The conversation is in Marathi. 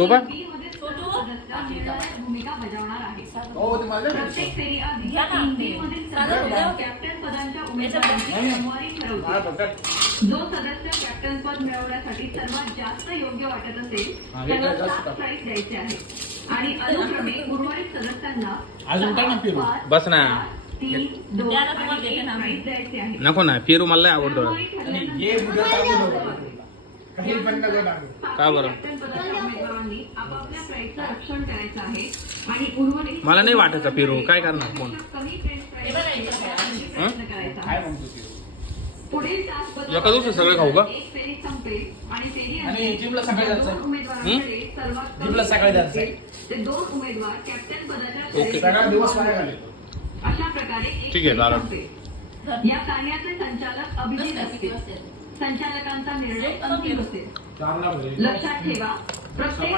तो पण भूमिका बजावणार आहे. हो ते मला प्रत्येक फेरी आधी टीममधील सदस्य कॅप्टन पदांच्या उमेदवारांची क्रमवारी ठरवते. जो सदस्य कॅप्टन पद मिळवण्यासाठी सर्वात जास्त योग्य वाटत असेल त्याला 7 प्राइज द्यायचे आहे आणि अनुक्रमे उर्वरित सदस्यांना अजून काय नाही फिरू. 5, बस ना 3, 2 आणि 1 प्राइज द्यायचे आहे. नको ना फिरू मला लय आवडतो ये मुद्दा टाकू काही पण नको टाकू. का बरं कॅप्टन पदाच्या उमेदवारांनी आपापल्या प्राइजचं रक्षण करायचं आहे आणि उर्वरित मला नाही वाटायचं फिरू काय करणार कोण कमी प्राइज प्रयत्न करायचा काय आहे. म्हणतो ते? पुढील तास एका दिवसात सगळं खाऊ का? एक फेरी संपेल आणि फेरी आणि जिमला सकाळी जायचं. दोन उमेदवारांकडे सर्वात कमी जिमला सकाळी जायचं. ते 2 उमेदवार कॅप्टन पदाच्या ओके. फेरीत सगळा दिवस काय घालतो? अशा प्रकारे एक ठीक आहे, फेरी चालेल. संपेल. या कार्याचे संचालक अभिजित असतील. संचालकांचा निर्णय अंतिम असेल. चांगला भले. लक्षात ठेवा प्रत्येक